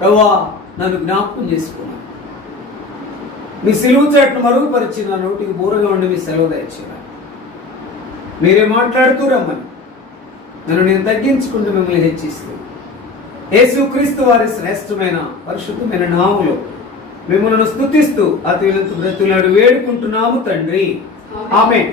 ప్రభువా నన్ను జ్ఞాపకం చేసుకున్నాను, మీ సిలువు చాటును మరుగుపరిచి నా నోటికి బూరగా ఉండి మీ సెలవు దయచేయాలి. మీరే మాట్లాడుతూ రమ్మని నన్ను నేను తగ్గించుకుంటూ మిమ్మల్ని హెచ్చిస్తూ యేసుక్రీస్తు వారి శ్రేష్టమైన పరిశుద్ధమైన నామములో మిమ్మల్ని స్తుతిస్తూ అతిలంతు బ్రతులాడు వేడుకుంటున్నాము తండ్రి, ఆమేన్.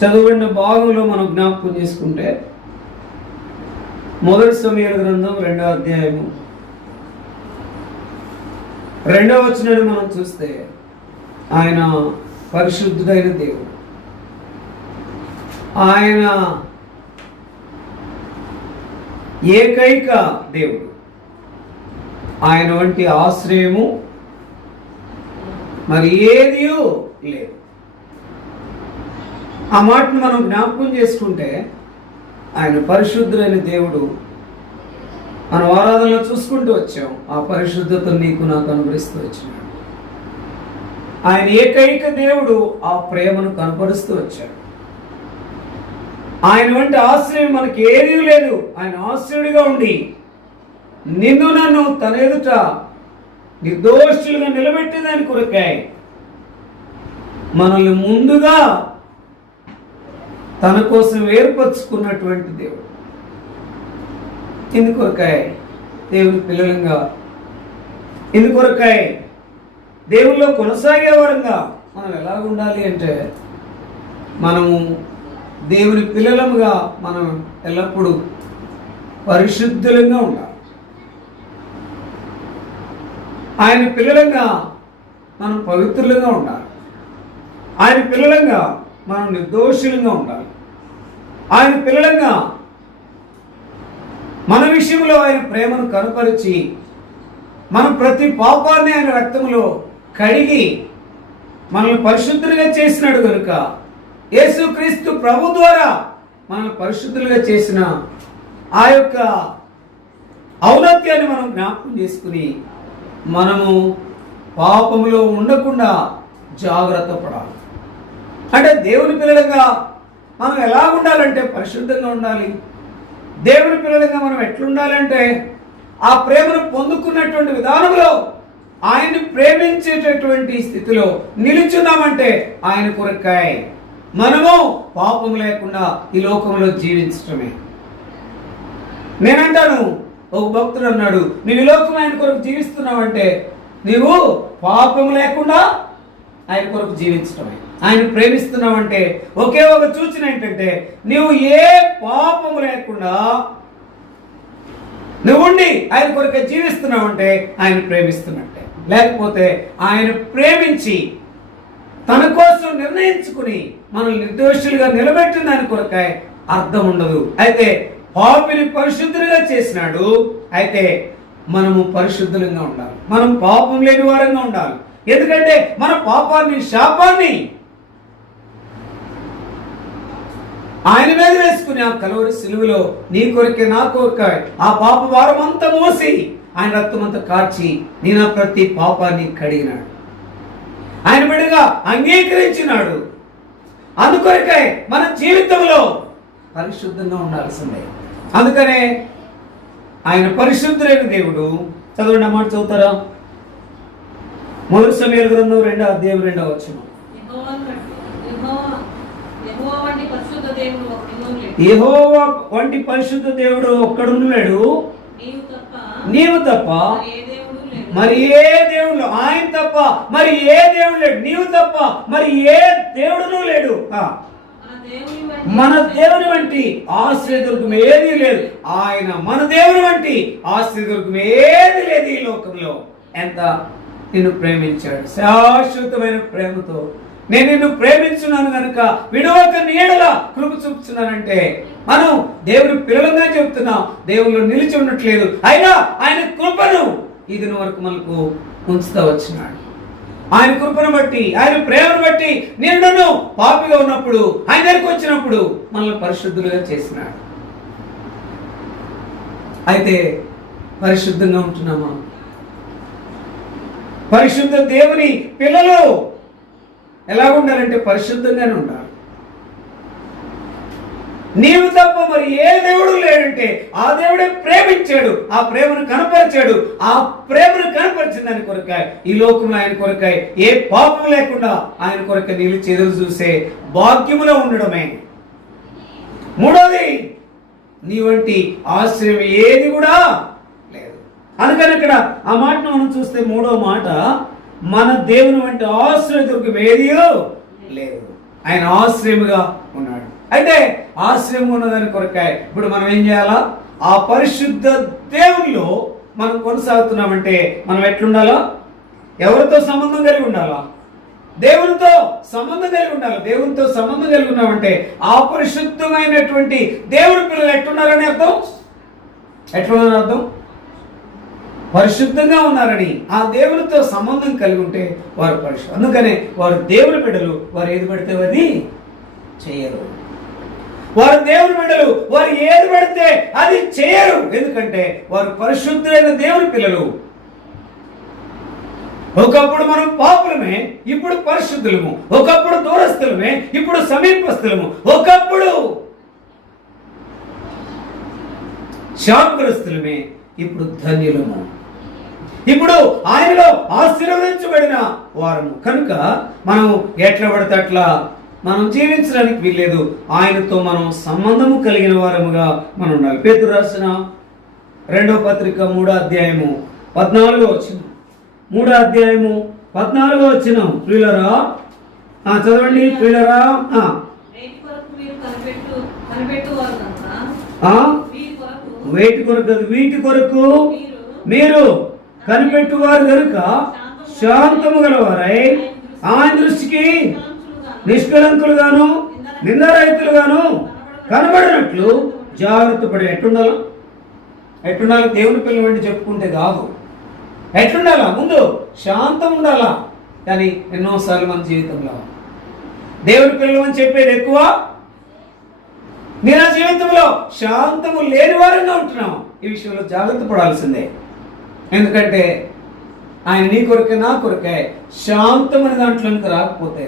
చదవబడిన భాగంలో మనం జ్ఞాపకం చేసుకుంటే మొదటి సమూయేలు గ్రంథం 2వ అధ్యాయము 2వ వచనాన్ని మనం చూస్తే ఆయన పరిశుద్ధుడైన దేవుడు, ఆయన ఏకైక దేవుడు, ఆయన వంటి ఆశ్రయము మరి ఏదీ లేదు. ఆ మాటను మనం జ్ఞాపకం చేసుకుంటే ఆయన పరిశుద్ధుడైన దేవుడు మనం ఆరాధనలో చూసుకుంటూ వచ్చాం. ఆ పరిశుద్ధతను నీకు నాకు అనుగ్రహిస్తూ వచ్చినాడు. ఆయన ఏకైక దేవుడు ఆ ప్రేమను కనపరుస్తూ వచ్చాడు. ఆయన వంటి ఆశ్రయం మనకి ఏదీ లేదు. ఆయన ఆశ్రయుడిగా ఉండి నిన్ను నన్ను తన ఎదుట నిర్దోషులుగా నిలబెట్టేదాని కొరకాయ మనల్ని ముందుగా తన కోసం ఏర్పరచుకున్నటువంటి దేవుడు. ఇందుకొరకాయ దేవుని పిల్లలంగా, ఇందుకొరకాయ దేవుల్లో కొనసాగే వరంగా మనం ఎలాగ ఉండాలి అంటే, మనము దేవుని పిల్లలముగా మనం ఎల్లప్పుడూ పరిశుద్ధులంగా ఉండాలి. ఆయన పిల్లలంగా మనం పవిత్రులుగా ఉండాలి. ఆయన పిల్లలంగా మనం నిర్దోషులంగా ఉండాలి. ఆయన పిల్లలంగా మన విషయంలో ఆయన ప్రేమను కనపరిచి మనం ప్రతి పాపాన్ని ఆయన రక్తంలో కడిగి మనల్ని పరిశుద్ధులుగా చేసినాడు కనుక, యేసుక్రీస్తు ప్రభు ద్వారా మనల్ని పరిశుద్ధులుగా చేసిన ఆ యొక్క ఔన్నత్యాన్ని మనం జ్ఞాపకం చేసుకుని మనము పాపములో ఉండకుండా జాగ్రత్త పడాలి. అంటే దేవుని పిల్లలుగా మనం ఎలా ఉండాలంటే పరిశుద్ధంగా ఉండాలి. దేవుని పిల్లలుగా మనం ఎట్లుండాలంటే ఆ ప్రేమను పొందుకున్నటువంటి విధానంలో ఆయన్ని ప్రేమించేటటువంటి స్థితిలో నిలుచున్నామంటే ఆయన కొరకాయ మనము పాపం లేకుండా ఈ లోకంలో జీవించటమే. నేనంటాను, ఒక భక్తుడు అన్నాడు, నువ్వు ఈ లోకం ఆయన కొరకు జీవిస్తున్నావంటే నీవు పాపం లేకుండా ఆయన కొరకు జీవించటమే. ఆయన ప్రేమిస్తున్నావంటే ఒకే ఒక సూచన ఏంటంటే, నువ్వు ఏ పాపము లేకుండా నువ్వుండి ఆయన కొరకు జీవిస్తున్నావంటే ఆయన ప్రేమిస్తున్నట్టే. లేకపోతే ఆయన ప్రేమించి తన కోసం నిర్ణయించుకుని మనల్ని నిర్దోషులుగా నిలబెట్టిన దాని కొరకాయ అర్థం ఉండదు. అయితే పాపిని పరిశుద్ధులుగా చేసినాడు. అయితే మనము పరిశుద్ధులంగా ఉండాలి. మనం పాపం లేని వారంగా ఉండాలి. ఎందుకంటే మన పాపాన్ని, శాపాన్ని ఆయన మీద వేసుకుని ఆ కలువరి సిలువలో నీ కొరకే నా కొరకే ఆ పాప భారం అంతా మోసి ఆయన రక్తం అంతా కార్చి నీ నా ప్రతి పాపాన్ని కడిగినాడు. ఆయన బిడ్డగా అంగీకరించినాడు. అందుకొరకే మన జీవితంలో పరిశుద్ధంగా ఉండాల్సిందే. అందుకనే ఆయన పరిశుద్ధులైన దేవుడు. చదవండి, మాట చదువుతారా? మొదటి సమూయేలు గ్రంథం 2వ అధ్యాయం 2వ వచనం. యెహోవా వంటి పరిశుద్ధ దేవుడు ఒక్కడును లేడు, నీవు తప్ప మరి ఏ దేవుడు, ఆయన తప్ప మరి ఏ దేవుడు లేడు, నీవు తప్ప మరి ఏ దేవుడును లేడు. మన దేవుని వంటి ఆశ్రయదుర్గం ఏది లేదు. ఆయన మన దేవుని వంటి ఆశ్రయదుర్గం ఏది లేదు ఈ లోకంలో. ఎంత నిన్ను ప్రేమించాడు, శాశ్వతమైన ప్రేమతో. నేను నిన్ను ప్రేమించున్నాను కనుక విడవక నీడలా కృప చూపుతున్నానంటే మనం దేవుని పిల్లలుగా చెప్తున్నాం. దేవుళ్ళు నిలిచి ఉండట్లేదు, అయినా ఆయన కృపను ఇది వరకు మనకు ఉంచుతా వచ్చినాడు. ఆయన కృపను బట్టి, ఆయన ప్రేమను బట్టి నిన్ను పాపిగా ఉన్నప్పుడు ఆయన దగ్గరికి వచ్చినప్పుడు మనల్ని పరిశుద్ధులుగా చేసినాడు. అయితే పరిశుద్ధంగా ఉంటున్నామా? పరిశుద్ధ దేవుని పిల్లలు ఎలా ఉండాలంటే పరిశుద్ధంగానే ఉండాలి. నీవు తప్ప మరి ఏ దేవుడు లేడంటే ఆ దేవుడే ప్రేమించాడు, ఆ ప్రేమను కనపరిచాడు. ఆ ప్రేమను కనపరిచిన దాని కొరకాయ ఈ లోకంలో ఆయన కొరకాయ ఏ పాపం లేకుండా ఆయన కొరక నిలిచి ఎదురు చూసే భాగ్యములో ఉండడమే. మూడోది, నీ వంటి ఆశ్రయం ఏది కూడా లేదు. అందుకని ఇక్కడ ఆ మాటను మనం చూస్తే మూడో మాట, మన దేవుని వంటి ఆశ్రయదుర్గం ఏది లేదు. ఆయన ఆశ్రయముగా ఉన్నాడు. అయితే ఆశ్రయం ఉన్నదాని కొరకాయ ఇప్పుడు మనం ఏం చేయాలా? ఆ పరిశుద్ధ దేవునిలో మనం కొనసాగుతున్నామంటే మనం ఎట్లుండాలా? ఎవరితో సంబంధం కలిగి ఉండాలా? దేవునితో సంబంధం కలిగి ఉండాలి. దేవునితో సంబంధం కలిగి ఉన్నామంటే ఆ పరిశుద్ధమైనటువంటి దేవుడి పిల్లలు ఎట్లున్నారని అర్థం. ఎట్లున్నారని అర్థం? పరిశుద్ధంగా ఉన్నారని. ఆ దేవునితో సంబంధం కలిగి ఉంటే వారు పరిశుద్ధం. అందుకనే వారు దేవుని బిడ్డలు. వారు ఏది పెడితే అది చేయరు. వారు దేవుని బిడ్డలు. వారు ఏది పెడితే అది చేయరు. ఎందుకంటే వారు పరిశుద్ధులైన దేవుని పిల్లలు. ఒకప్పుడు మనం పాపులమే, ఇప్పుడు పరిశుద్ధులము. ఒకప్పుడు దూరస్థులమే, ఇప్పుడు సమీపస్థులము. ఒకప్పుడు శాపగ్రస్తులమే, ఇప్పుడు ధన్యులము. ఇప్పుడు ఆయనలో ఆశీర్వదించబడిన వారము. కనుక మనం ఎట్లా పడితే అట్లా మనం జీవించడానికి వీల్లేదు. ఆయనతో మనం సంబంధము కలిగిన వారముగా మనం ఉండాలి. పేతురు రాసిన 2వ పత్రిక 3వ అధ్యాయము 14వ వచనం. 3వ అధ్యాయము 14వ వచనం. ప్రియులారా చదవండి. ప్రియులారా వేటి కొరకు వీటి కొరకు మీరు కనిపెట్టువారు కనుక శాంతము గలవారై ఆయన దృష్టికి నిష్కలంకులుగాను నిందారహితులుగాను కనబడినట్లు జాగ్రత్త పడి. ఎట్లుండాలా? ఎట్లుండాలి? దేవుని పిల్లల వంటి చెప్పుకుంటే కాదు. ఎట్లుండాలా? ముందు శాంతం ఉండాలా. కానీ ఎన్నోసార్లు మన జీవితంలో దేవుని పిల్లలు అని చెప్పేది ఎక్కువ. నేను ఆ జీవితంలో శాంతము లేని వారంగా ఉంటున్నాం. ఈ విషయంలో జాగ్రత్త పడాల్సిందే. ఎందుకంటే ఆయన నీ కొరకే నా కొరకే శాంతమైన దాంట్లోనికి రాకపోతే,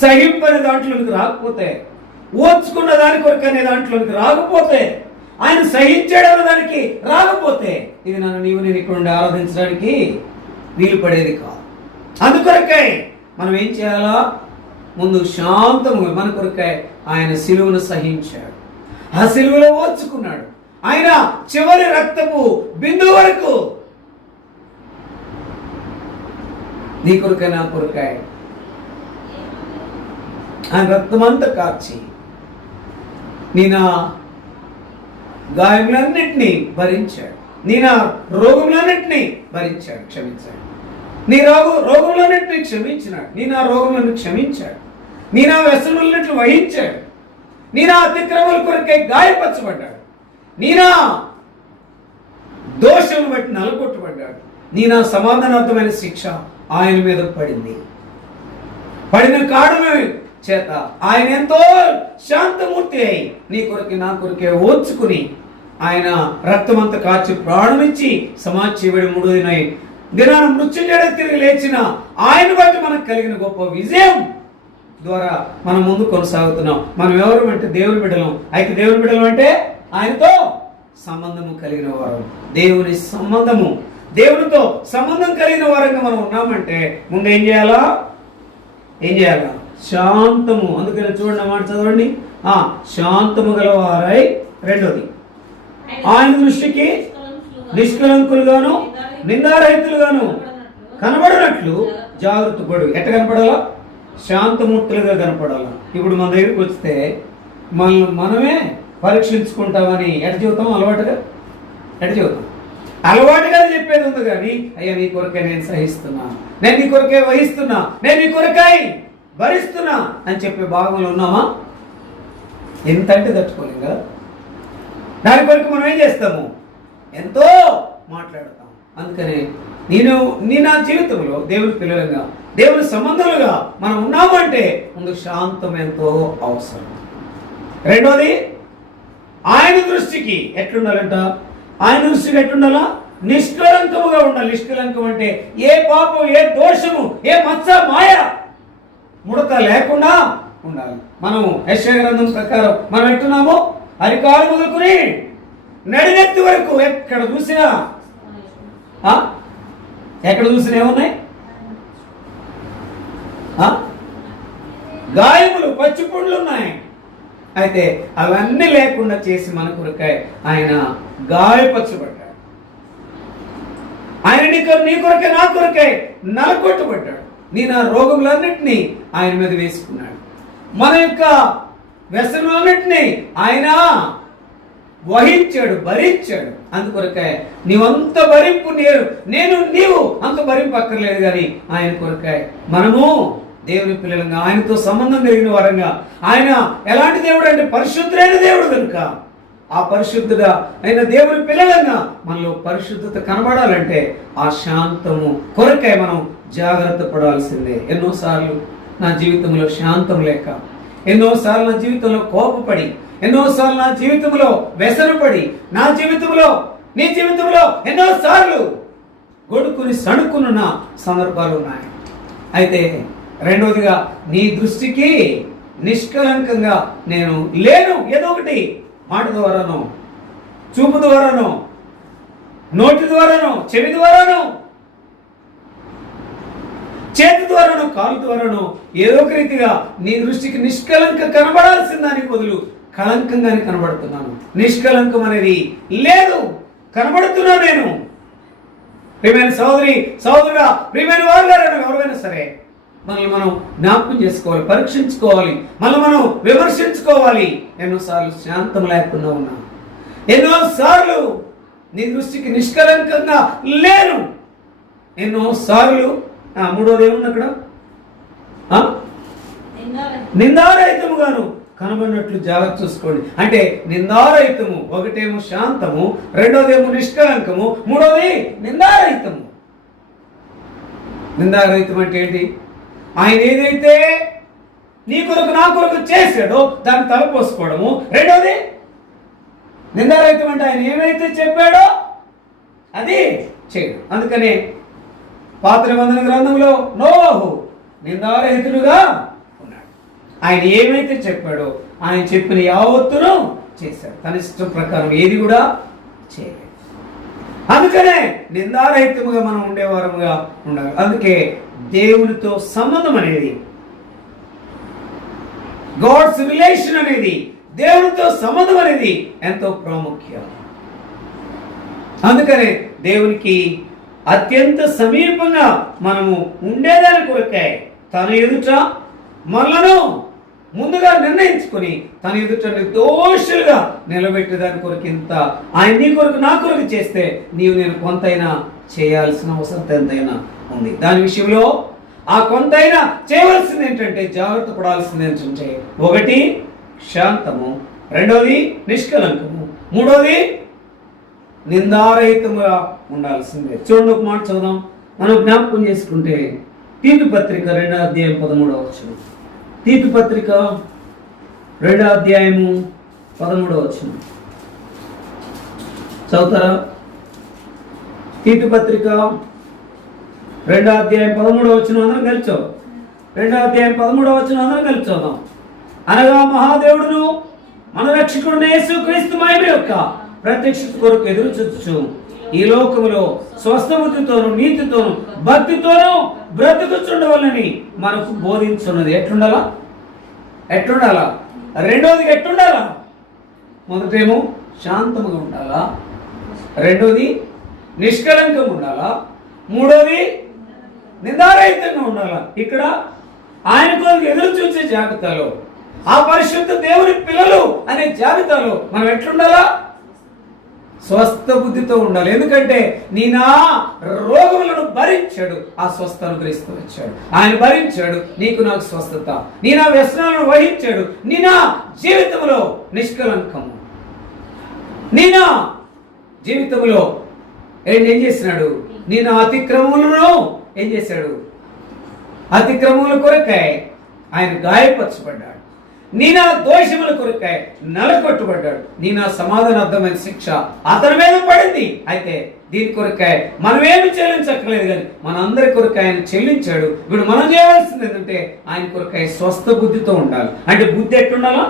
సహింపని దాంట్లోనికి రాకపోతే, ఓర్చుకున్న దాని కొరకు అనే దాంట్లోనికి రాకపోతే, ఆయన సహించడం దానికి రాకపోతే ఇది నన్ను నేను ఇక్కడ ఉండి ఆరాధించడానికి వీలు పడేది కాదు. అందుకొరకే మనం ఏం చేయాలా? ముందు శాంతము. మన కొరకే ఆయన సిలువను సహించాడు. ఆ సిలువలో ఓర్చుకున్నాడు. ఆయన చివరి రక్తపు బిందువు వరకు నీ కొరకే నా కొరకే ఆయన రక్తమంతా కార్చి నీ నా గాయములన్నింటినీ భరించాడు. నీ నా రోగములన్నింటినీ భరించాడు, క్షమించాడు. నీ రోగములన్నింటినీ క్షమించినాడు. నీ నా రోగములను క్షమించాడు. నీ నా వ్యసనములన్నింటిని వహించాడు. నీ నా అతిక్రమాల కొరకై గాయపరచబడ్డాడు. నీ నా దోషమును బట్టి నలగొట్టబడ్డాడు. నీ నా సమాధానార్థమైన శిక్ష ఆయన మీద పడింది. పడిన కారణమే చేత ఆయన ఎంతో శాంతమూర్తి అయి నీ కొరకి నా కొరకే ఓర్చుకుని ఆయన రక్తమంతా కార్చి ప్రాణమిచ్చి సమాధి చేయబడి 3వ దినాన మృత్యుంజయుడై తిరిగి లేచిన ఆయన బట్టి మనకు కలిగిన గొప్ప విజయం ద్వారా మనం ముందు కొనసాగుతున్నాం. మనం ఎవరు అంటే దేవుని బిడ్డలం. అయితే దేవుని బిడ్డలం అంటే ఆయనతో సంబంధము కలిగిన వారు. దేవుని సంబంధము, దేవునితో సంబంధం కలిగిన వారంగా మనం ఉన్నామంటే ముందు ఏం చేయాలా? శాంతము. అందుకని చూడండి మాట చదవండి. శాంతము గలవారై. రెండోది, ఆయన దృష్టికి నిష్కలంకులుగాను నిందారహితులుగాను కనబడినట్లు జాగ్రత్త పడు. ఎట్ట కనపడాలా? శాంతమూర్తులుగా కనపడాలా. ఇప్పుడు మన దగ్గరికి వస్తే మనమే పరీక్షించుకుంటామని ఎట చెబుతాం? అలవాటుగా చెప్పేది ఉంది. కానీ అయ్యా నీ కొరకే నేను సహిస్తున్నా, నేను నీ కొరకే వహిస్తున్నా, నేను నీ కొరకై భరిస్తున్నా అని చెప్పే భాగంలో ఉన్నామా? ఎంత అంటే తట్టుకోలేం కదా. దాని కొరకు మనం ఏం చేస్తాము? ఎంతో మాట్లాడతాం. అందుకనే నీ నా జీవితంలో దేవుని పిల్లలుగా, దేవుని సంబంధాలుగా మనం ఉన్నాము అంటే ముందు శాంతం ఎంతో అవసరం. రెండోది, ఆయన దృష్టికి ఎట్లుండాలంట? ఆయన దృష్టికి ఎట్లుండాలా? నిష్కలంకముగా ఉండాలి. నిష్కలంకం అంటే ఏ పాపం, ఏ దోషము, ఏ మచ్చ, మాయ ముడత లేకుండా ఉండాలి. మనం యెషయా గ్రంథం ప్రకారం మనం ఎట్టున్నాము, అరికాలు మొదలుకుని నడినెత్తి వరకు ఎక్కడ చూసినా ఏమున్నాయి? గాయములు, పచ్చిపుండ్లు ఉన్నాయి. అయితే అవన్నీ లేకుండా చేసి మన కొరకై ఆయన గాయపరచబడ్డాడు. ఆయన నీ కొరకే నా కొరకై నలగొట్టబడ్డాడు. నా రోగములన్నింటినీ ఆయన మీద వేసుకున్నాడు. మన యొక్క వ్యసనాలన్నింటినీ ఆయన వహించాడు, భరించాడు. అందుకొరకే నీవంత భరింపు నీవు అంత భరింపు అక్కర్లేదు. కానీ ఆయన కొరకాయ మనము దేవుని పిల్లలంగా, ఆయనతో సంబంధం కలిగిన వారంగా, ఆయన ఎలాంటి దేవుడు అంటే పరిశుద్ధుడైన దేవుడు కనుక ఆ పరిశుద్ధుగా అయిన దేవుని పిల్లలంగా మనలో పరిశుద్ధత కనబడాలంటే ఆ శాంతము కొరకాయ మనం జాగ్రత్త పడాల్సిందే. ఎన్నోసార్లు నా జీవితంలో శాంతం లేక, ఎన్నోసార్లు నా జీవితంలో కోపపడి, ఎన్నోసార్లు నా జీవితంలో వ్యసనపడి, నా జీవితంలో నీ జీవితంలో ఎన్నోసార్లు గొడుకుని సణుకున్న సందర్భాలు ఉన్నాయి. అయితే రెండవదిగా నీ దృష్టికి నిష్కలంకంగా నేను లేను. ఏదో ఒకటి మాట ద్వారానో, చూపు ద్వారానో, నోటి ద్వారానో, చెవి ద్వారానో, చేతి ద్వారానో, కాలు ద్వారానో ఏదో ఒక రీతిగా నీ దృష్టికి నిష్కలంక కనబడాల్సిన దానికి బదులు కళంకంగానే కనబడుతున్నాను. నిష్కలంకం అనేది లేదు, కనబడుతున్నా నేను. ప్రియమైన సోదరి, సోదరుడా, ప్రియమైన వారులారా, ఎవరైనా సరే మనల్ని మనం జ్ఞాపకం చేసుకోవాలి, పరీక్షించుకోవాలి, మనం విమర్శించుకోవాలి. ఎన్నోసార్లు శాంతం లేకుండా ఉన్నాను, ఎన్నోసార్లు నీ దృష్టికి నిష్కలంకంగా లేను, ఎన్నోసార్లు మూడోది ఏముంది అక్కడ, నిందారహితముగాను కనబడినట్లు జాగ్రత్త చూసుకోండి. అంటే నిందారహితము, ఒకటేమో శాంతము, రెండోదేమో నిష్కలంకము, మూడోది నిందారహితము. నిందారహితం అంటే ఏంటి? ఆయన ఏదైతే నీ కొరకు నా కొరకు చేశాడో దాన్ని తలపోసుకోవడము. రెండోది నిందారహితం అంటే ఆయన ఏమైతే చెప్పాడో అది చేయడం. అందుకనే పాత నిబంధన గ్రంథంలో నోహు నిందారహితుడుగా ఉన్నాడు. ఆయన ఏమైతే చెప్పాడో ఆయన చెప్పిన యావత్తును చేశాడు. తన ఇష్టం ప్రకారం ఏది కూడా చేయలేదు. అందుకనే నిందారహితముగా మనం ఉండేవారముగా ఉండాలి. అందుకే దేవునితో సంబంధం అనేది, గాడ్స్ రిలేషన్ అనేది, దేవునితో సంబంధం అనేది ఎంతో ప్రాముఖ్యం. అందుకనే దేవునికి అత్యంత సమీపంగా మనము ఉండేదాని కొరకే తన ఎదుట మనలను ముందుగా నిర్ణయించుకొని తన ఎదుట నిర్దోషులుగా నిలబెట్టేదాని కొరకు ఇంత ఆయన నీ కొరకు నా కొరకు చేస్తే నీవు నేను కొంతైనా చేయాల్సిన అవసరం ఎంతైనా ఉంది. దాని విషయంలో ఆ కొంతైనా చేయవలసింది ఏంటంటే జాగ్రత్త పడాల్సింది ఏంటంటే, ఒకటి శాంతము, రెండోది నిష్కలంకము, మూడోది నిందారహితంగా ఉండాల్సిందే. చూడండి, ఒక మాట చదుదాం, మనం జ్ఞాపకం చేసుకుంటే తీతు పత్రిక 2వ అధ్యాయం 13వ వచనం. తీతు పత్రిక 2వ అధ్యాయము 13వ వచనం చదువుతారా? తీతు పత్రిక 2వ అధ్యాయం 13వ వచనం అందరం కలిసి చదువు. 2వ అధ్యాయం 13వ వచనం అందరం కలిసి చదుదాం. అనగా మహాదేవుడును మన రక్షకుడు యేసుక్రీస్తు మహిమ యొక్క ప్రత్యక్షత కొరకు ఎదురు చూచు ఈ లోకములో స్వస్థబుద్ధితోను, నీతితోను, భక్తితోను బ్రతుకుచుండవలని మనకు బోధించున్నది. ఎట్లుండాలా? రెండోది ఎట్లుండాలా? మొదటేమో శాంతముగా ఉండాలా, రెండోది నిష్కలంకంగా ఉండాలా, మూడోది నిందారహితంగా ఉండాలా. ఇక్కడ ఆయన కొరకు ఎదురు చూసే జాబితాలో, ఆ పరిశుద్ధ దేవుని పిల్లలు అనే జాబితాలో మనం ఎట్లుండాలా? స్వస్థ బుద్ధితో ఉండాలి. ఎందుకంటే నీ నా రోగములను భరించాడు, ఆ స్వస్థ అనుగ్రహిస్తూ వచ్చాడు. ఆయన భరించాడు నీకు నాకు స్వస్థత. నీ నా వ్యసనాలను వహించాడు. నీ నా జీవితంలో నిష్కలంకము, నీ నా జీవితంలో ఏం చేసినాడు? నీ నా అతిక్రమములను ఏం చేశాడు? అతిక్రమముల కొరకై ఆయన గాయపరచబడ్డాడు. నీ నా దోషముల కొరకాయ నలగొట్టుబడ్డాడు, నీ నా సమాధానార్థమైన శిక్ష అతని మీద పడింది. అయితే దీని కొరకాయ మనం ఏమి చెల్లించక్కర్లేదు, కానీ మన అందరి కొరకాయ ఆయన చెల్లించాడు. ఇప్పుడు మనం చేయవలసింది ఏంటంటే ఆయన కొరకాయ స్వస్థ బుద్ధితో ఉండాలి. అంటే బుద్ధి ఎట్లుండాలా?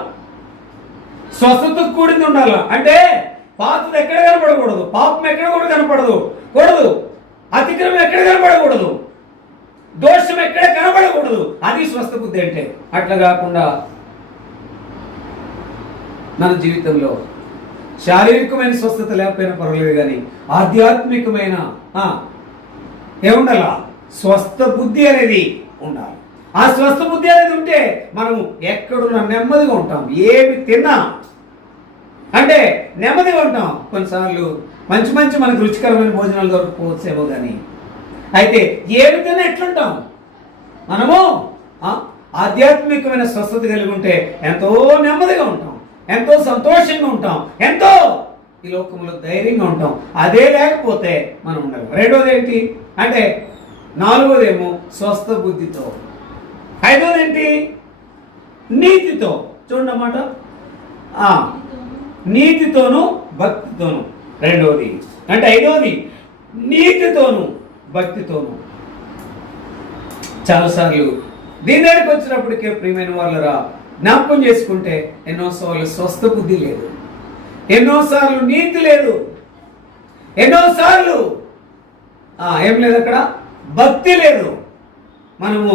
స్వస్థతకు కూడింది ఉండాలా. అంటే పాపం ఎక్కడ కనపడకూడదు, పాపం ఎక్కడ కూడా కనపడకూడదు, అతిక్రమం ఎక్కడ కనపడకూడదు, దోషం ఎక్కడ కనబడకూడదు. అది స్వస్థ బుద్ధి అంటే. అట్లా కాకుండా మన జీవితంలో శారీరకమైన స్వస్థత లేకపోయినా పర్వాలేదు, కానీ ఆధ్యాత్మికమైన ఏముండాలా? స్వస్థ బుద్ధి అనేది ఉండాలి. ఆ స్వస్థ బుద్ధి అనేది ఉంటే మనం ఎక్కడున్నా నెమ్మదిగా ఉంటాం. ఏమి తిన్నా అంటే నెమ్మదిగా ఉంటాం. కొన్నిసార్లు మంచి మంచి మనకు రుచికరమైన భోజనాలు దొరకపోవచ్చేమో, కానీ అయితే ఏమి తిన్నా ఎట్లుంటాం? మనము ఆధ్యాత్మికమైన స్వస్థత కలిగి ఉంటే ఎంతో నెమ్మదిగా ఉంటాం, ఎంతో సంతోషంగా ఉంటాం, ఎంతో ఈ లోకంలో ధైర్యంగా ఉంటాం. అదే లేకపోతే మనం ఉండాలి. రెండోది ఏంటి అంటే, నాలుగోదేమో స్వస్థ బుద్ధితో, ఐదోది ఏంటి? నీతితో. చూడండి అన్నమాట, నీతితోను భక్తితోను. రెండోది అంటే ఐదోది నీతితోను భక్తితోను. చాలాసార్లు దీని దగ్గరికి వచ్చినప్పటికే ప్రియమైన వాళ్ళరా జ్ఞాపకం చేసుకుంటే ఎన్నోసార్లు స్వస్థ బుద్ధి లేదు, ఎన్నోసార్లు నీతి లేదు, ఎన్నోసార్లు ఏం లేదు, అక్కడ భక్తి లేదు. మనము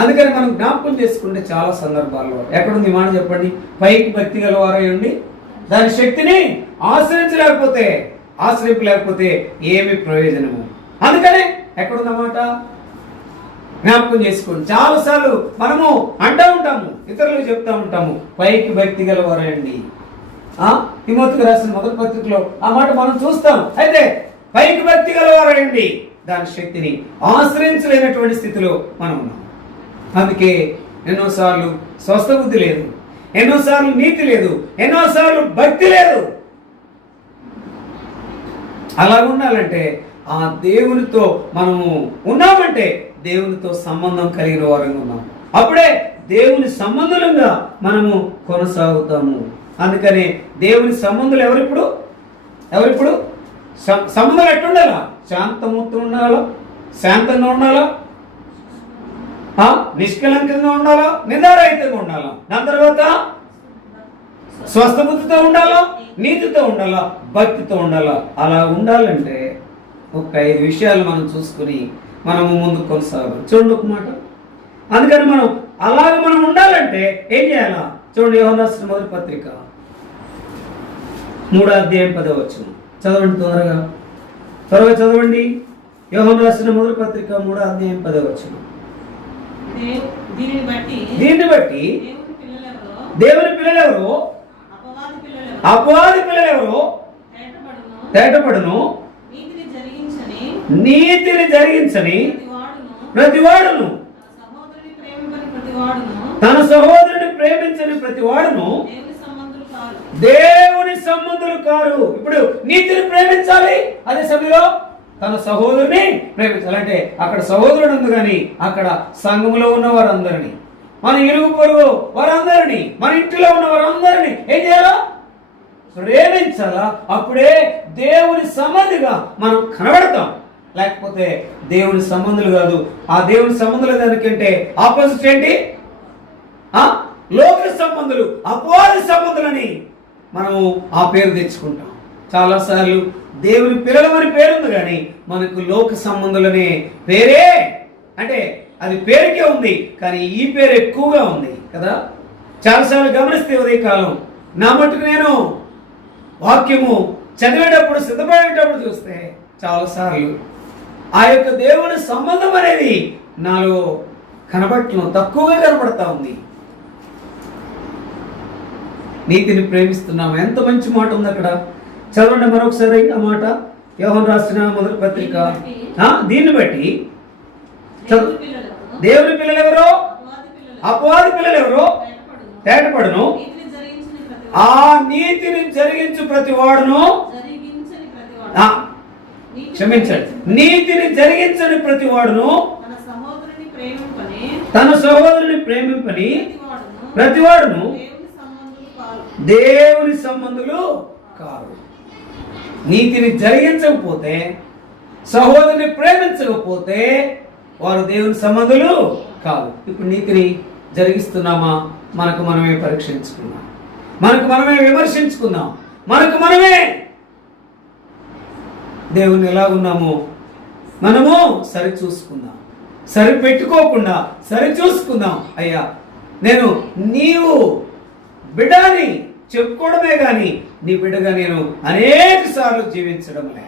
అందుకని మనం జ్ఞాపకం చేసుకుంటే చాలా సందర్భాల్లో ఎక్కడుంది మాట చెప్పండి? పైకి భక్తి గలవారై ఉండి దాని శక్తిని ఆశ్రయించలేకపోతే ఏమి ప్రయోజనము? అందుకనే ఎక్కడుందన్నమాట జ్ఞాపకం చేసుకోండి. చాలాసార్లు మనము అంటూ ఉంటాము, ఇతరులకు చెప్తా ఉంటాము, పైకి భక్తి గలవారండి. తిమోతికి రాసిన మొదటి పత్రికలో ఆ మాట మనం చూస్తాం. అయితే పైకి భక్తి గలవారండి, దాని శక్తిని ఆశ్రయించలేనటువంటి స్థితిలో మనం ఉన్నాం. అందుకే ఎన్నోసార్లు స్వస్థ బుద్ధి లేదు, ఎన్నోసార్లు నీతి లేదు, ఎన్నోసార్లు భక్తి లేదు. అలా ఉండాలంటే ఆ దేవునితో మనము ఉన్నామంటే దేవునితో సంబంధం కలిగిన వారంగా ఉన్నాం. అప్పుడే దేవుని సంబంధులంగా మనము కొనసాగుతాము. అందుకనే దేవుని సంబంధులు ఎవరిప్పుడు సంబంధాలు ఎట్టుండాలా? శాంతమూర్తి ఉండాలా, శాంతంగా ఉండాలా, నిష్కలంకంగా ఉండాలా, నిందారహితంగా ఉండాలా, దాని తర్వాత స్వస్థ బుద్ధితో ఉండాలా, నీతితో ఉండాలా, భక్తితో ఉండాలా. అలా ఉండాలంటే ఒక 5 విషయాలు మనం చూసుకుని మనము ముందుకు కొనసాగాలి. చూడండి ఒక మాట. అందుకని మనం ఉండాలంటే ఏం చేయాలా? చూడండి, యోహాను రాసిన మొదటి పత్రిక 3వ అధ్యాయం 10వ వచనం చదవండి, త్వరగా చదవండి. యోహాను రాసిన మొదటి పత్రిక 3వ అధ్యాయం 10వ వచనం. దీన్ని బట్టి దేవుని పిల్లలెవరో అపవాది పిల్లలెవరో తేటపడును, నీతిని జరిగించని ప్రతివాడును, తన సహోదరుని ప్రేమించని ప్రతివాడును దేవుని సంబంధులు కారు. ఇప్పుడు నీతిని ప్రేమించాలి, అదే సమయంలో తన సహోదరుని ప్రేమించాలంటే అక్కడ సహోదరుడు ఉంది, కానీ అక్కడ సంఘములో ఉన్న వారందరినీ, మన ఇరుగు పొరుగు వారందరినీ, మన ఇంటిలో ఉన్న వారందరినీ ఏం చేయాలా? ప్రేమించాలా. అప్పుడే దేవుని సంబంధిగా మనం కనబడతాం. లేకపోతే దేవుని సంబంధులు కాదు. ఆ దేవుని సంబంధులు దానికంటే ఆపోజిట్ ఏంటి? లోక సంబంధులు, అపవాది సంబంధులని మనము ఆ పేరు తెచ్చుకుంటాం. చాలాసార్లు దేవుని పిల్లలమని పేరుంది, కానీ మనకు లోక సంబంధులనే పేరే, అంటే అది పేరుకే ఉంది, కానీ ఈ పేరు ఎక్కువగా ఉంది కదా. చాలాసార్లు గమనిస్తే ఉదయకాలం నా మటుకు నేను వాక్యము చదివేటప్పుడు సిద్ధపడేటప్పుడు చూస్తే చాలాసార్లు ఆ యొక్క దేవుని సంబంధం అనేది నాలో తక్కువగా కనబడతా ఉంది. నీతిని ప్రేమిస్తున్నాము, ఎంత మంచి మాట ఉంది అక్కడ. చదవండి మరొకసారి ఆ మాట. యోహాను రాసిన మొదటి పత్రిక. దీన్ని బట్టి దేవుని పిల్లలెవరో అపవాది పిల్లలెవరో తేటపడును, ఆ నీతిని జరిగించు ప్రతి వాడును, క్షమించండి, నీతిని జరిగించని ప్రతి వాడును, తన సహోదరుని ప్రేమింపని ప్రతివాడును దేవుని సంబంధులు కారు. నీతిని జరిగించకపోతే, సహోదరుని ప్రేమించకపోతే వారు దేవుని సంబంధులు కాదు. ఇప్పుడు నీతిని జరిగిస్తున్నామా? మనకు మనమే పరీక్షించుకున్నాం, మనకు మనమే విమర్శించుకుందాం, మనకు మనమే దేవుని ఎలా ఉన్నామో మనము సరి చూసుకుందాం. సరి పెట్టుకోకుండా సరి చూసుకుందాం. అయ్యా, నేను నీవు బిడ్డని చెప్పుకోవడమే కానీ నీ బిడ్డగా నేను అనేక సార్లు జీవించడం లే.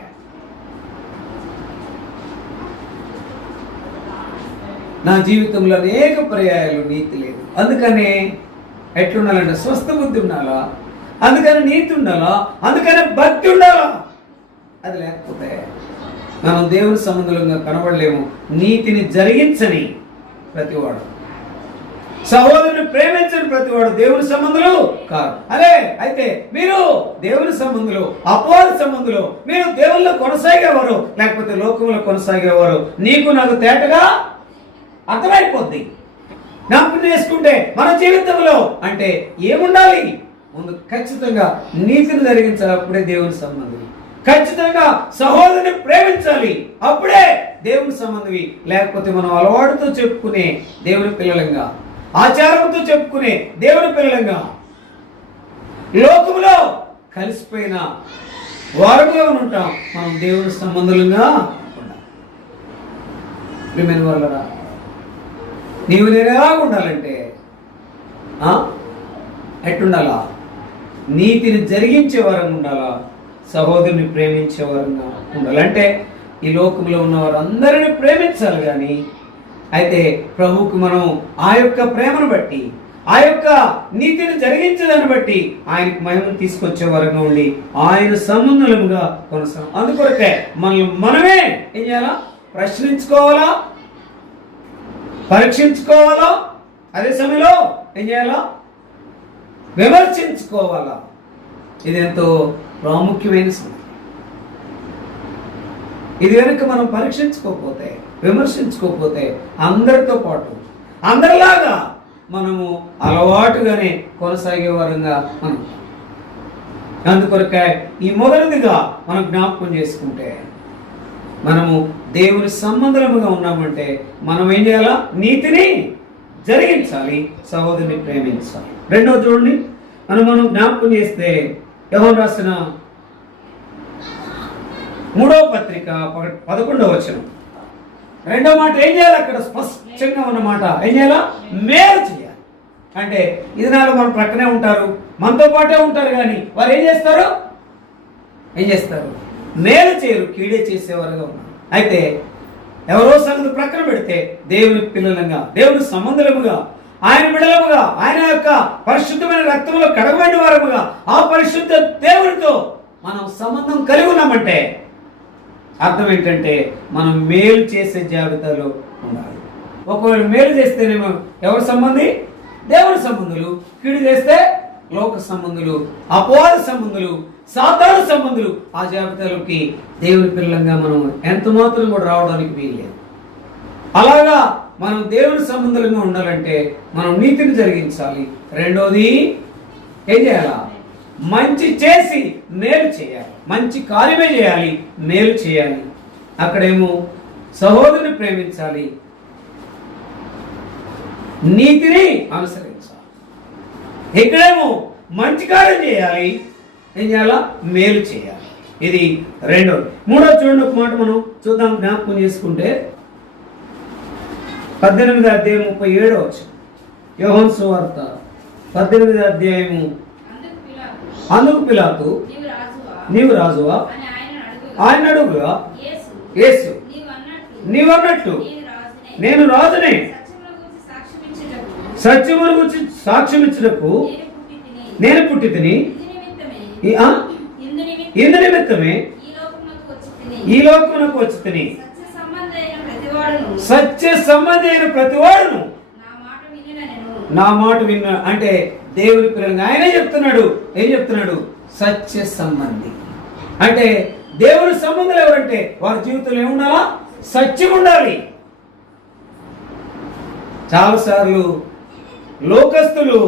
నా జీవితంలో అనేక పర్యాయాలు నీతి లేదు. అందుకనే ఎట్లుండాలంటే స్వస్థ బుద్ధి ఉండాలా, అందుకని నీతి ఉండాలా, అందుకని భక్తి ఉండాలా. అది లేకపోతే మనం దేవుని సంబంధంగా కనబడలేము. నీతిని జరిగించని ప్రతివాడు, సహోదరుని ప్రేమించని ప్రతివాడు దేవుని సంబంధులు కాదు. అదే అయితే మీరు దేవుని సంబంధులు, అపవాది సంబంధులు, మీరు దేవుల్లో కొనసాగేవారు లేకపోతే లోకంలో కొనసాగేవారు, నీకు నాకు తేటగా అర్థమైపోద్ది. జ్ఞాపకం చేసుకుంటే మన జీవితంలో అంటే ఏముండాలి? ముందు ఖచ్చితంగా నీతిని జరిగించాలి, అప్పుడే దేవుని సంబంధి. ఖచ్చితంగా సహోదరుని ప్రేమించాలి, అప్పుడే దేవుని సంబంధి. లేకపోతే మనం అలవాటుతో చెప్పుకునే దేవుని పిల్లలంగా, ఆచారంతో చెప్పుకునే దేవుని పిల్లలంగా, లోకంలో కలిసిపోయిన వారుగా ఉంటాం. మనం దేవుని సంబంధులుగా ప్రియమైన వాళ్ళరా, నీవు నేను ఎలాగ ఉండాలంటే ఎట్టుండాలా? నీతిని జరిగించే వారంగా ఉండాలా, సహోదరుని ప్రేమించే వారంగా ఉండాలంటే ఈ లోకంలో ఉన్న వారందరినీ ప్రేమించాలి. కానీ అయితే ప్రభువుకు మనం ఆ యొక్క ప్రేమను బట్టి, ఆ యొక్క నీతిని జరిగించేదాన్ని బట్టి ఆయనకు మహిమను తీసుకొచ్చే వరంగా ఉండి ఆయన సంబంధులుగా కొనసాగం. అందుకొరకే మనమే ఏం చేయాలా? ప్రశ్నించుకోవాలా, పరీక్షించుకోవాలా, అదే సమయంలో ఏం చేయాలా? విమర్శించుకోవాలా. ఇది ఎంతో ప్రాముఖ్యమైన సంగతి. ఇది కనుక మనం పరీక్షించుకోకపోతే, విమర్శించుకోకపోతే అందరితో పాటు అందరిలాగా మనము అలవాటుగానే కొనసాగే వారంగా మనం. అందుకొరకే ఈ మొదటిదిగా మనం జ్ఞాపకం చేసుకుంటే, మనము దేవుని సంబంధముగా ఉన్నామంటే మనం ఏం చేయాలా? నీతిని జరిగించాలి, సహోదరుని ప్రేమించాలి. రెండో చూడండి, మనం జ్ఞాపకం చేస్తే యోహాను రాసిన 3వ పత్రిక 11వ వచనం రెండో మాట ఏం చేయాలి? అక్కడ స్పష్టంగా ఉన్నమాట ఏం చేయాలా? మేలు చేయాలి. అంటే ఇది నాలుగు మన ప్రక్కనే ఉంటారు, మనతో పాటే ఉంటారు, కానీ వారు ఏం చేస్తారు? మేలు చేయరు, కీడే చేసేవారుగా ఉన్నారు. అయితే ఎవరో సంగతి ప్రక్కన పెడితే దేవుని పిల్లలంగా, దేవుని సంబంధులముగా, ఆయన బిడ్డలముగా, ఆయన యొక్క పరిశుద్ధమైన రక్తంలో కడగబడిన వారముగా ఆ పరిశుద్ధ దేవునితో మనం సంబంధం కలిగి ఉన్నామంటే అర్థం ఏంటంటే మనం మేలు చేసే జాబితాలో ఉండాలి. ఒకవేళ మేలు చేస్తేనేమో ఎవరి సంబంధి? దేవుని సంబంధులు. కీడు చేస్తే లోక సంబంధులు, అపవాద సంబంధులు, సాతాను సంబంధులు. ఆ జాబితాలోకి దేవుని పిల్లలంగా మనం ఎంత మాత్రం కూడా రావడానికి వీల్లేదు. అలాగా మనం దేవుని సంబంధులుగా ఉండాలంటే మనం నీతిని జరిగించాలి. రెండోది ఏం చేయాలా? మంచి చేసి మేలు చేయాలి, మంచి కార్యమే చేయాలి, మేలు చేయాలి. అక్కడేమో సహోదరుని ప్రేమించాలి, నీతిని అనుసరించాలి. ఇక్కడేమో మంచి కార్యం చేయాలి, ఏం చేయాలా? మేలు చేయాలి. ఇది రెండోది. మూడోది చూడండి, ఒక మాట మనం చూద్దాం, జ్ఞాపకం చేసుకుంటే 18వ అధ్యాయం 37వ వచనం. యోహాను సువార్త 18వ అధ్యాయము. అందుకు పిలాతు, నీవు రాజువా? ఆయన అడుగుగా యేసు, నీవన్నట్టు నేను రాజునే, సత్యమును గురించి సాక్ష్యం ఇచ్చుటకు నేను పుట్టి తిని, ఇందు నిమిత్తమే ఈ లోకమునకు వచ్చి తిని, సత్య సంబంధి అయిన ప్రతివాడును నా మాట విన్న. అంటే దేవుని పిల్లలు ఆయనే చెప్తున్నాడు. ఏం చెప్తున్నాడు? సత్య సంబంధి. అంటే దేవుని సంబంధులు ఎవరంటే వారి జీవితంలో ఏముండాలా? సత్యం ఉండాలి. చాలాసార్లు లోకస్తులు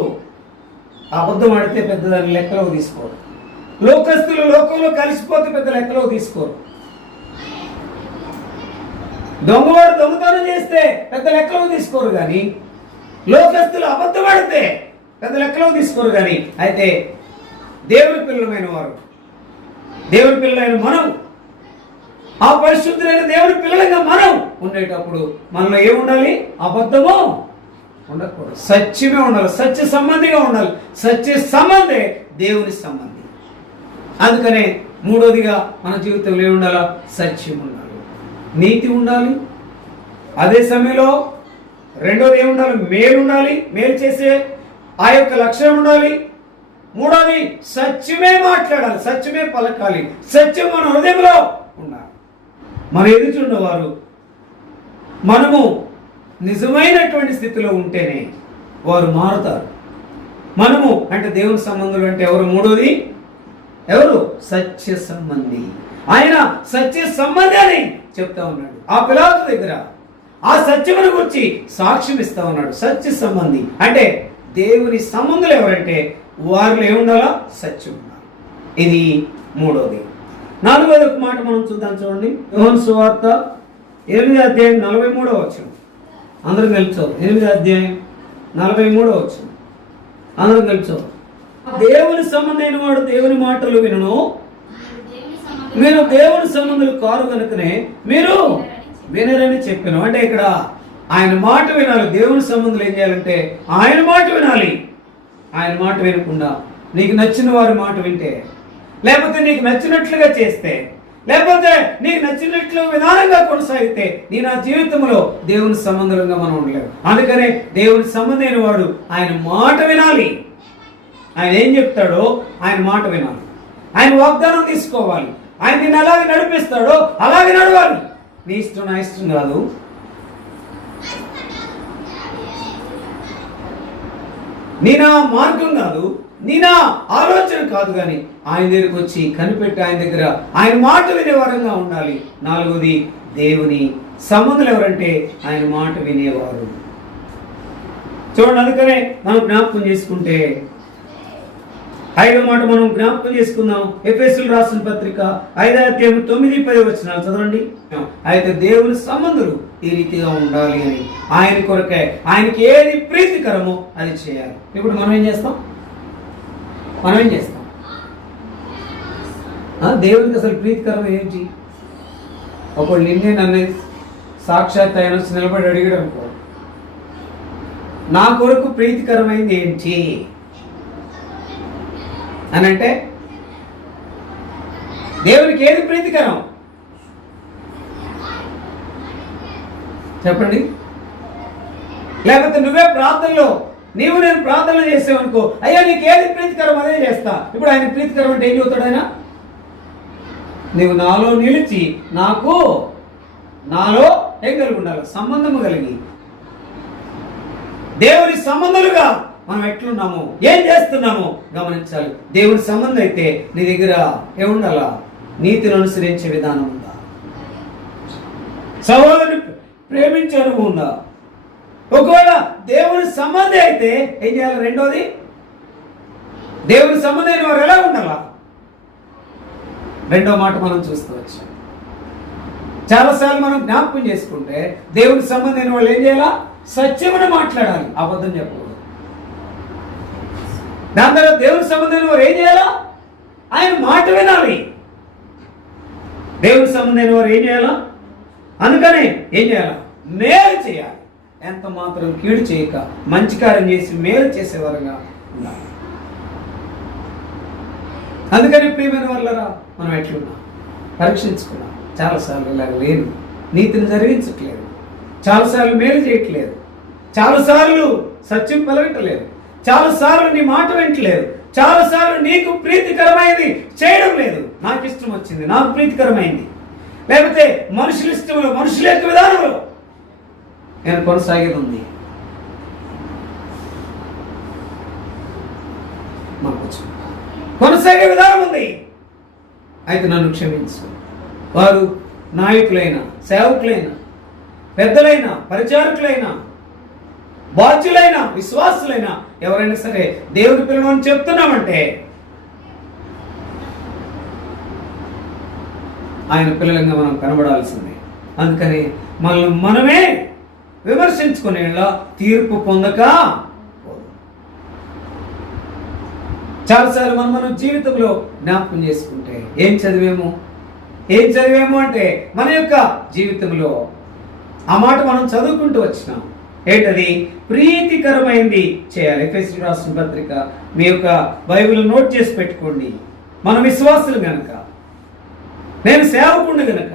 అబద్ధం ఆడితే పెద్దదాన్ని లెక్కలో తీసుకోరు. లోకస్తులు లోకంలో కలిసిపోతే పెద్ద లెక్కలో తీసుకోరు. దొంగవాడు దొంగతనం చేస్తే పెద్ద లెక్కలో తీసుకోరు కానీ లోకస్తులు అబద్ధం ఆడితే పెద్ద లెక్కలో తీసుకోరు కానీ అయితే దేవుని పిల్లలమైన వారు, దేవుని పిల్లలైన మనం, ఆ పరిశుద్ధులైన దేవుని పిల్లలుగా మనం ఉండేటప్పుడు మనలో ఏముండాలి? అబద్ధము ఉండకూడదు, సత్యమే ఉండాలి, సత్య సంబంధిగా ఉండాలి. సత్య సంబంధే దేవుని సంబంధి. అందుకనే మూడోదిగా మన జీవితంలో ఏముండాలా? సత్యం ఉండాలి, నీతి ఉండాలి. అదే సమయంలో రెండోది ఏముండాలి? మేలు ఉండాలి, మేలు చేసే ఆ యొక్క లక్షణం ఉండాలి. మూడోది సత్యమే మాట్లాడాలి, సత్యమే పలకాలి, సత్యం మన హృదయంలో ఉండాలి. మన ఎదుచున్నవారు మనము నిజమైనటువంటి స్థితిలో ఉంటేనే వారు మారుతారు. మనము అంటే దేవుని సంబంధులు అంటే ఎవరు? మూడోది ఎవరు? సత్య సంబంధి. ఆయన సత్య సంబంధి అని చెప్తా ఉన్నాడు ఆ పిలాతు దగ్గర. ఆ సత్యమును గురించి సాక్ష్యం ఇస్తా ఉన్నాడు. సత్య సంబంధి అంటే దేవుని సంబంధులు ఎవరంటే వారిలో ఏముండాలా? సత్యం ఉండాలి. ఇది మూడోది. నాలుగోది ఒక మాట మనం చూద్దాం, చూడండి. యోహాను సువార్త 8వ అధ్యాయం 43వ వచనం. అందరం కలిసి 8వ అధ్యాయం 43వ వచనం. అందరం కలిసి దేవుని సంబంధమైన వాడు దేవుని మాటలు వినును, మీరు దేవుని సంబంధులు కారు కనుకనే మీరు వినరని చెప్పాను. అంటే ఇక్కడ ఆయన మాట వినాలి. దేవుని సంబంధులు ఏం చేయాలంటే ఆయన మాట వినాలి. ఆయన మాట వినకుండా నీకు నచ్చిన వారి మాట వింటే, లేకపోతే నీకు నచ్చినట్లుగా చేస్తే, లేకపోతే నీకు నచ్చినట్లు విధానంగా కొనసాగితే నీ నా జీవితంలో దేవుని సంబంధంగా మనం ఉండలేము. అందుకనే దేవుని సంబంధమైన వాడు ఆయన మాట వినాలి. ఆయన ఏం చెప్తాడో ఆయన మాట వినాలి. ఆయన వాగ్దానం తీసుకోవాలి. ఆయన నిన్ను అలాగే నడిపిస్తాడో అలాగే నడవాలి. నీ ఇష్టం నా ఇష్టం కాదు, నీ నా మార్గం కాదు, నీ నా ఆలోచన కాదు, కానీ ఆయన దగ్గరికి వచ్చి కనిపెట్టి ఆయన దగ్గర ఆయన మాట వినే వారంగా ఉండాలి. నాలుగోది దేవుని సంబంధులు ఎవరంటే ఆయన మాట వినేవారు. చూడండి, అందుకనే మనం జ్ఞాపకం చేసుకుంటే 5వ మాట మనం జ్ఞాపకం చేసుకుందాం. ఎఫెసీయులకు రాసిన పత్రిక 5వ అధ్యాయం 9-10 వచనాలు చదవండి. అయితే దేవుని సంబంధులు ఈ రీతిగా ఉండాలి అని ఆయన కొరకే, ఆయనకి ఏది ప్రీతికరమో అది చేయాలి. ఇప్పుడు మనం ఏం చేస్తాం? దేవునికి అసలు ప్రీతికరం ఏంటి? ఒకళ్ళు నిన్నే నన్ను సాక్షాత్ ఆయన వచ్చి నిలబడి అడిగాడు అనుకో, నా కొరకు ప్రీతికరమైంది ఏంటి అని అంటే, దేవునికి ఏది ప్రీతికరం చెప్పండి. లేకపోతే నువ్వే ప్రార్థనలో నేను ప్రార్థనలు చేసావనుకో, అయ్యా నీకు ఏది ప్రీతికరం అదే చేస్తా. ఇప్పుడు ఆయన ప్రీతికరం అంటే ఏం చెబుతాడు ఆయన? నువ్వు నాలో నిలిచి నాలో ఏం కలిగి ఉండాలి? సంబంధము కలిగి. దేవుని సంబంధాలుగా మనం ఎట్లున్నాము, ఏం చేస్తున్నాము గమనించాలి. దేవుని సంబంధం అయితే నీ దగ్గర ఏముండాలా? నీతిని అనుసరించే విధానం ఉందా? సహోదరుని ప్రేమించే అనుభవం ఉందా? ఒకవేళ దేవుని సంబంధి అయితే ఏం చేయాలి? రెండోది, దేవుని సంబంధమైన వారు ఎలా ఉండాలా? రెండో మాట మనం చూసుకోవచ్చు. చాలాసార్లు మనం జ్ఞాపకం చేసుకుంటే దేవుని సంబంధమైన వాళ్ళు ఏం చేయాలా? సత్యమును మాట్లాడాలి, అబద్ధం చెప్పకూడదు. దాని తర్వాత దేవుని సంబంధమైన వారు ఏం చేయాలా? ఆయన మాట వినాలి. దేవుని సంబంధమైన వారు ఏం చేయాలా? అందుకని ఏం చేయాలా? మేలు చేయాలి. ఎంత మాత్రం కీడు చేయక మంచి కార్యం చేసి మేలు చేసేవారుగా ఉండాలి. అందుకని ప్రియమైన వాళ్ళరా, మనం ఎట్లున్నాం పరీక్షించుకున్నాం. చాలాసార్లు ఇలాగ లేదు, నీతిని జరిగించట్లేదు, చాలాసార్లు మేలు చేయట్లేదు, చాలాసార్లు సత్యం పలకట్లేదు, చాలాసార్లు నీ మాట వింటలేదు, చాలాసార్లు నీకు ప్రీతికరమైనది చేయడం లేదు. నాకు ఇష్టం వచ్చింది, నాకు ప్రీతికరమైంది, లేకపోతే మనుషుల ఇష్టంలో, మనుషుల యొక్క విధానంలో నేను కొనసాగేది ఉంది. కొనసాగే విధానం ఉంది. అయితే నన్ను క్షమించు. వారు నాయకులైన, సేవకులైన, పెద్దలైన, పరిచారకులైన, బాధ్యులైన విశ్వాసులైన ఎవరైనా సరే దేవుని పిల్లలని చెప్తున్నామంటే ఆయన పిల్లలంగా మనం కనబడాల్సిందే. అందుకని మనల్ని మనమే విమర్శించుకునేలా తీర్పు పొందక చాలాసార్లు మనం జీవితంలో జ్ఞాపకం చేసుకుంటే ఏం చదివేమో అంటే మన యొక్క జీవితంలో ఆ మాట మనం చదువుకుంటూ వచ్చినాం. ఏంటది? ప్రీతికరమైంది చేయాలి. ఎఫెసీ రాసిన పత్రిక మీ యొక్క బైబిల్ నోట్ చేసి పెట్టుకోండి. మన విశ్వాసులు గనక, నేను సేవకుడిని గనక,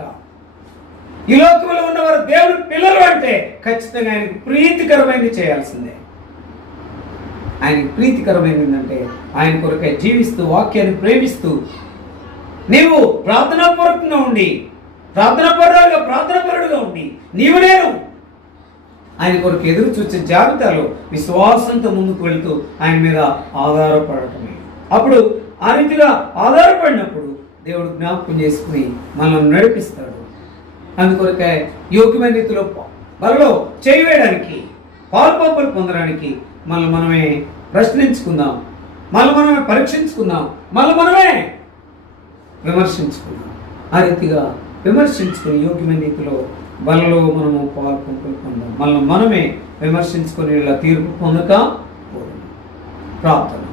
ఈ లోకంలో ఉన్నవారు దేవుని పిల్లలు అంటే ఖచ్చితంగా ఆయనకు ప్రీతికరమైనది చేయాల్సిందే. ఆయనకు ప్రీతికరమైనది ఏంటంటే ఆయన కొరకై జీవిస్తూ వాక్యాన్ని ప్రేమిస్తూ నీవు ప్రార్థనాపూర్వకంగా ఉండి ప్రార్థనాపరుడుగా ఉండి నేను ఆయన కొరకు ఎదురు చూసే జాబితాలో విశ్వాసంతో ముందుకు వెళుతూ ఆయన మీద ఆధారపడటమే. అప్పుడు ఆ రీతిగా ఆధారపడినప్పుడు దేవుడు జ్ఞాపకం చేసుకుని మనల్ని నడిపిస్తాడు. అందుకొరకే యోగ్యమైన రీతిలో వాళ్ళలో చేయవేయడానికి పాల్పంపులు పొందడానికి మనమే ప్రశ్నించుకుందాం, మనమే పరీక్షించుకుందాం, మనమే విమర్శించుకుందాం. ఆ రీతిగా విమర్శించుకుని యోగ్యమైన రీతిలో వాళ్ళలో మనము పాల్పంపులు పొందాం. మనమే విమర్శించుకుని ఇలా తీర్పు పొందక ప్రార్థన.